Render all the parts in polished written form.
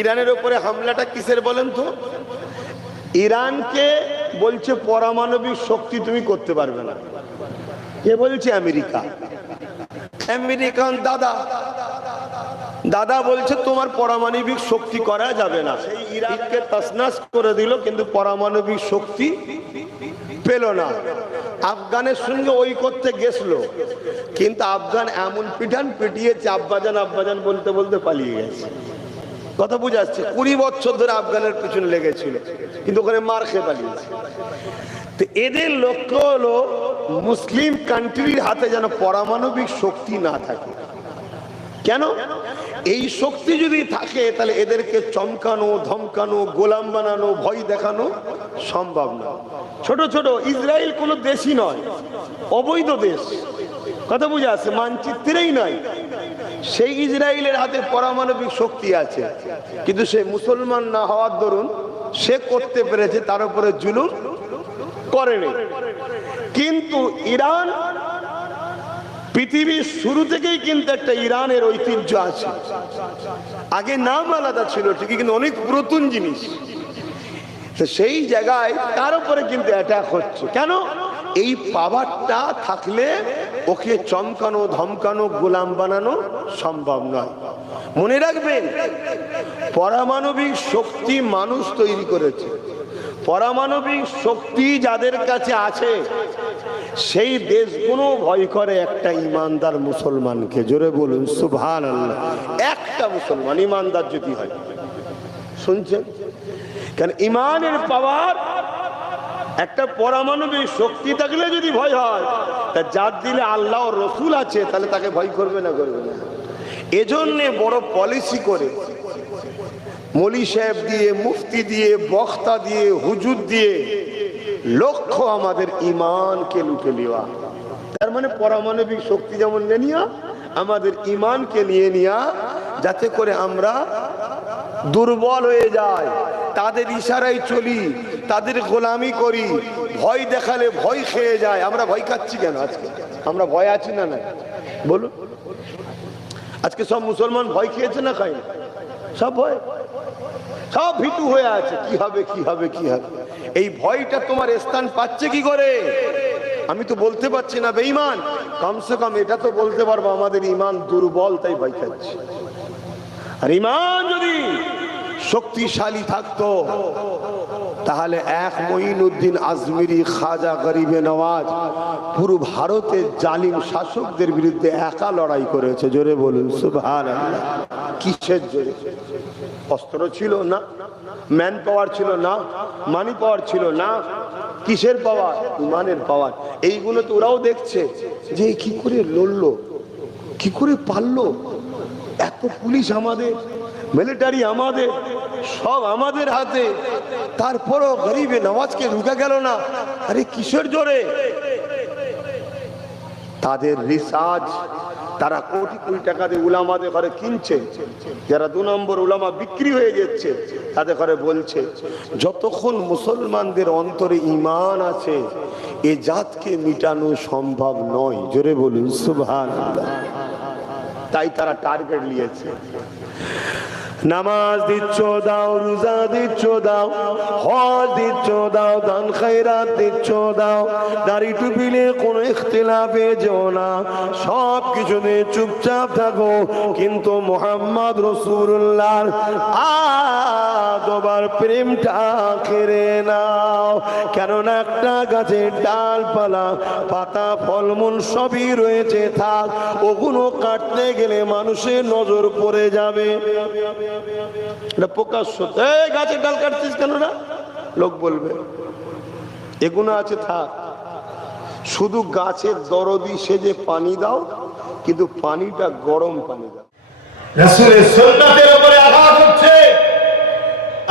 ইরানের উপরে হামলাটা কিসের বলেন তো? ইরানকে বলছে পারমাণবিক শক্তি তুমি করতে পারবে না। কে বলছে? আমেরিকা। আমেরিকান দাদা বলছে তোমার পারমাণবিক শক্তি করা যাবে না। সেই ইরানকে তছনছ করে দিল, কিন্তু পারমাণবিক শক্তি পেল না। আফগানের সঙ্গে ওই করতে গেছিল, কিন্তু আফগান এমন পিটান পিটিয়েছে, আব্বাজান বলতে বলতে পালিয়ে গেছে। কথা বুঝা যাচ্ছে? 20 বছর ধরে আফগানের পিছনে লেগেছিল, কিন্তু ওখানে মার খেয়ে পালিয়েছে। তো এদের লক্ষ্য হলো মুসলিম কান্ট্রির হাতে যেন পারমাণবিক শক্তি না থাকে। কেন? এই শক্তি যদি থাকে তাহলে এদেরকে চমকানো, ধমকানো, গোলাম বানানো, ভয় দেখানো সম্ভব না। ছোট ছোট ইসরায়েল কোনো দেশই নয়, অবৈধ দেশ। কথা বুঝা আছে? মানচিত্রেই নয়। সেই ইসরায়েলের হাতে পারমাণবিক শক্তি আছে, কিন্তু সে মুসলমান না হওয়ার দরুন সে করতে পেরেছে, তার উপরে জুলুম করেনি। কিন্তু ইরান পৃথিবীর শুরু থেকেই কিন্তু একটা ইরানের ঐতিহ্য আছে। আগে নাম আলাদা ছিল ঠিকই, কিন্তু অনেক পুরাতন জিনিস। সেই জায়গায় তার উপরে কিন্তু অ্যাটাক হচ্ছে। কেন? এই পাওয়ারটা থাকলে ওকে চমকানো, ধমকানো, গোলাম বানানো সম্ভব নয়। মনে রাখবেন, পারমাণবিক শক্তি মানুষ তৈরি করেছে। পারমাণবিক শক্তি যাদের কাছে আছে সেই দেশগুলো ভয় করে একটা ইমানদার মুসলমানকে। জোরে বলুন সুবহানাল্লাহ। একটা মুসলমান ইমানদার যদি হয়, শুনছেন? কারণ ইমানের পাওয়ার, একটা পারমাণবিক শক্তি থাকলে যদি ভয় হয়, তা যার দিলে আল্লাহ ও রসুল আছে তাহলে তাকে ভয় করবে না? করবে না। এজন্য বড় পলিসি করে মৌলী সাহেব দিয়ে, মুফতি দিয়ে, বক্তা দিয়ে, হুজুর দিয়ে লক্ষ্য আমাদের ইমানকে লুটে নেওয়া। তার মানে পারমাণবিক শক্তি যেমন নেওয়া, আমাদের ইমানকে নিয়ে নেওয়া, যাতে করে আমরা দুর্বল হয়ে যায়, তাদের ইশারায় চলি, তাদের গোলামি করি, ভয় দেখালে ভয় খেয়ে যায়। আমরা ভয় খাচ্ছি কেন আজকে? আমরা ভয় আছি না? না বলুন। আজকে সব মুসলমান ভয় খেয়েছে না খায়? সব ভয়, সব ভীতু হয়ে আছে। কি হবে, কি হবে, কি হবে? এই ভয়টা তোমার স্থান পাচ্ছে কি করে? আমি তো বলতে পারছি না বেঈমান। কমসে কম এটা তো বলতে পারবো আমাদের ইমান দুর্বল, তাই ভয় খাচ্ছি। আর ইমান যদি শক্তিশালী থাকতো তাহলে এক মঈনুদ্দিন আজমিরি, খাজা গরিবে নওয়াজ পুরো ভারতের জালিম শাসকদের বিরুদ্ধে একা লড়াই করেছে। জোরে বলুন সুবহানাল্লাহ। কিসের জোরে? অস্ত্র ছিল না, ম্যান পাওয়ার ছিল না, মানি পাওয়ার ছিল না। কিসের পাওয়ার? ইমানের পাওয়ার। এইগুলো তো ওরাও দেখছে যে কি করে লড়লো, কি করে পারলো। এত পুলিশ আমাদের, মিলিটারি আমাদের, সব আমাদের হাতে, তারপরও গরিবে নওয়াজকে রুখে গেল না। আরে কিসের জোরে? তাদের রিসার্চ, তারা কোটি কোটি টাকা দিয়ে উলামাদের ঘরে কিনছে। যারা 2 নম্বর উলামা বিক্রি হয়ে যাচ্ছে, তাদের ঘরে বলছে যতক্ষণ মুসলমানদের অন্তরে ঈমান আছে এ জাতকে মিটানো সম্ভব নয়। জোরে বলুন সুবহানাল্লাহ। তাই তারা টার্গেট নিয়েছে। নামাজ দিচ্ছ দাও, রোজা দিচ্ছ দাও, হজ দিচ্ছ দাও, দান খায়রাত দিচ্ছ দাও, দাড়ি টুপিলে কোনো ইখতিলাফে যেও না, সব কিছুতে চুপচাপ থাকো, কিন্তু মুহাম্মদ রাসূলুল্লাহর আদবার প্রেমটা কেড়ে নাও। কেননা একটা গাছের ডালপালা, পাতা, ফলমূল সবই রয়েছে, থাক, ওগুলো কাটতে গেলে মানুষের নজর পড়ে যাবে। এটা প্রকাশ্য, গাছের ডাল কাটছিস কেন না? লোক বলবে এগুলো আছে, থাক, শুধু গাছের দরদি সেজে পানি দাও, কিন্তু পানিটা গরম পানি দাও। রাসূলের সুন্নাতের উপরে আঘাত হচ্ছে,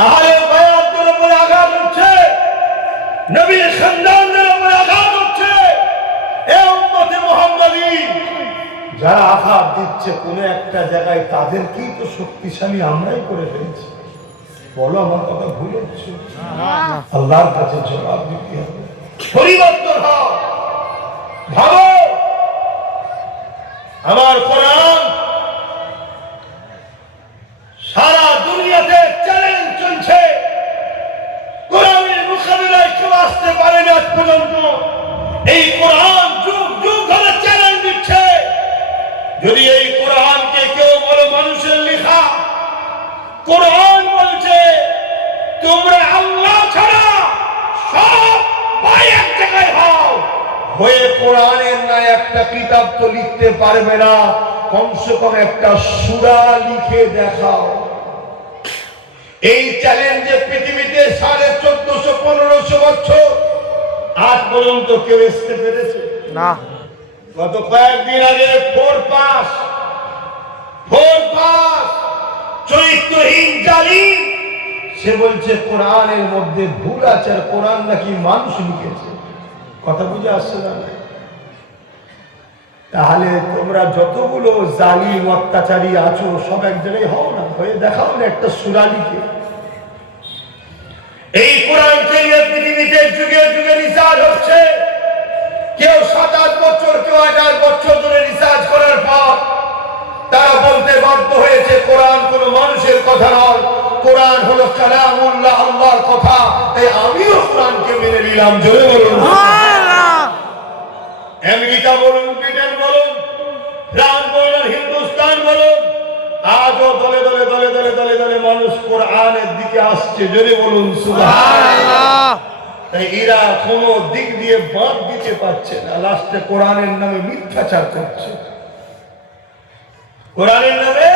আহলে বায়াতের উপরে আঘাত হচ্ছে, নবীর খানদানদের উপরে আঘাত হচ্ছে। এই উম্মতে মুহাম্মাদী যারা আঘাত দিচ্ছে কোন একটা জায়গায়, তাদেরকেই তো শক্তিশালী আমরাই করে ফেলছি। বলো আমার কথা ভুল হচ্ছে? আল্লাহর কাছে জবাব দিতে হবে। পরিবর্তন হও, ভাবো। আমার কোরআন সারা দুনিয়া পারেনি আজ পর্যন্ত। এই কোরআন যুগ যুগ ধরে চ্যালেঞ্জ দিচ্ছে, যদি এই কোরআনকে কেউ বলো মানুষের লেখা, কোরআন বলছে তোমরা আল্লাহ ছাড়া সবাই এক জায়গায় হও, হয়ে কোরআনের না একটা কিতাব তো লিখতে পারবে না, কমসে কম একটা সূরা লিখে দেখাও। এই চ্যালেঞ্জে পৃথিবীতে 1450-1500 বছর আজ পর্যন্ত কেউ আসতে পেরেছে না। গত কয়েকদিন আগে ফোর পাস চরিত্রহীন জালিম সে বলছে কোরআনের মধ্যে ভুল আছে, আর কোরআন নাকি মানুষ লিখেছে। কথা বুঝে আসছে না? তাহলে তোমরা যতগুলো জালিম অত্যাচারী আছো সব এক জায়গায় হও না, হয়ে দেখাও না একটা সূরা লিখে। এই কোরআনকে নিয়ে পৃথিবীতে যুগে যুগে রিসার্চ হচ্ছে। কেউ 7-8 বছর, কেউ 8 বছর ধরে রিসার্চ করার পর তারা বলতে বাধ্য হয়েছে কোরআন কোন মানুষের কথা নয়, কোরআন হলো কালামুল্লাহ, আল্লাহর কথা। তাই আমিও কোরআনকে মেনে নিলাম। জোরে বলুন। আমেরিকা বলুন, ব্রিটেন বলুন, ফ্রান্স বলুন, হিন্দুস্তান বলুন, আজও দলে দলে দলে দলে দলে দলে মানুষ কোরআনের দিকে আসছে। জোরে বলুন সুবহানাল্লাহ। তাই এরা কোনো দিক দিয়ে বাদ দিতে পারছে না, লাস্টে কোরআনের নামে মিথ্যাচার করছে। কোরআনের নামে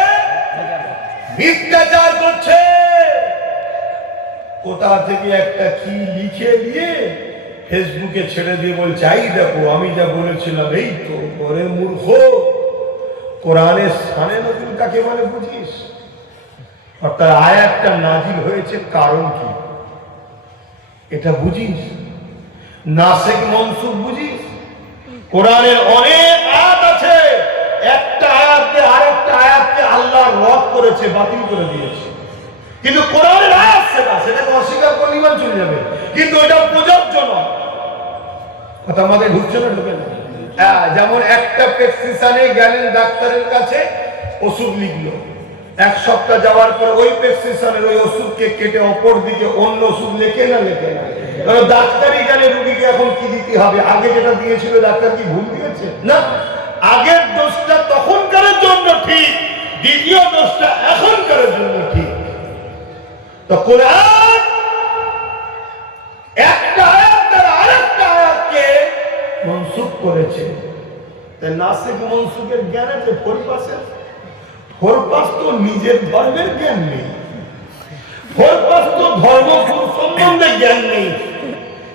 মিথ্যাচার করছে। কোথা থেকে একটা কি লিখে দিয়ে ফেসবুকে ছেড়ে দিয়ে বলছে এই দেখো আমি যা বলেছিলাম এই তো। ওরে মূর্খ, কোরআনের শানে নজুল কাকে বলে বুঝিস? অর্থাৎ আয়াতটা নাজিল হয়েছে কারণ কি এটা বুঝিস? নাসিখ মনসুখ বুঝিস? কোরআনের অনেক আয়াত আছে, একটা আয়াতকে আরেকটা আয়াতকে আল্লাহ রদ করেছে, বাতিল করে দিয়েছে। কিন্তু কোরআনের আয়াত সেটাকে অস্বীকার করলে ইমান চলে যাবে, কিন্তু এটা প্রযোজ্য নয়। কথা আমাদের ঢুকছে না? ঢুকে না? যেমন একটা প্রেসক্রিপশনে গেলেন ডাক্তারের কাছে, ওষুধ লিখলো, 1 সপ্তাহ যাওয়ার পর ওই প্রেসক্রিপশনের ওই ওষুধকে কেটে অপর দিকে অন্য ওষুধ লেখে না লেখে না? কারণ ডাক্তারই জানে রোগীকে এখন কি দিতে হবে। আগে যেটা দিয়েছিল ডাক্তার কি ভুল দিয়েছে? না, আগের দোষটা তখনকার জন্য ঠিক, দ্বিতীয় দোষটা এখনকার জন্য ঠিক। তো কোরআন একটা আয়াত দ্বারা আরেকটা আয়াতকে মনসুখ করেছে। তাই নাসিখ মনসুখের জ্ঞান আছে ফোরপাসের। ফোরপাস তো নিজের ধর্মের জ্ঞান নেই, ফোরপাস তো ধর্ম সম্বন্ধে জ্ঞান নেই।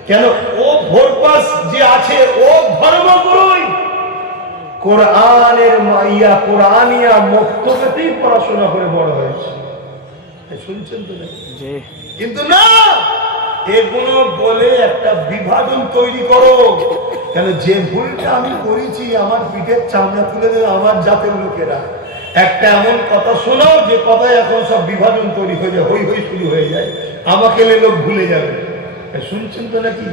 কেন? ও ফোরপাস যে আছে ও ধর্মগুরুই কোরআনের মাইয়া কোরআনিয়া মক্তবেতেই পড়াশোনা করে বড় হয়েছে। শুনছেন তো? কিন্তু না, এগুলো বলে একটা বিভাজন তৈরি করো। কেন? যে ভুলটা আমি করেছি আমার পিঠের চামড়া তুলে দেবে আমার জাতের লোকেরা। একটা এমন কথা শোনাও যে কথায় এখন সব বিভাজন তৈরি হয়ে যায়, হই হই শুরু হয়ে যায়, আমাকে লোক ভুলে যাবে। শুনছেন তো নাকি?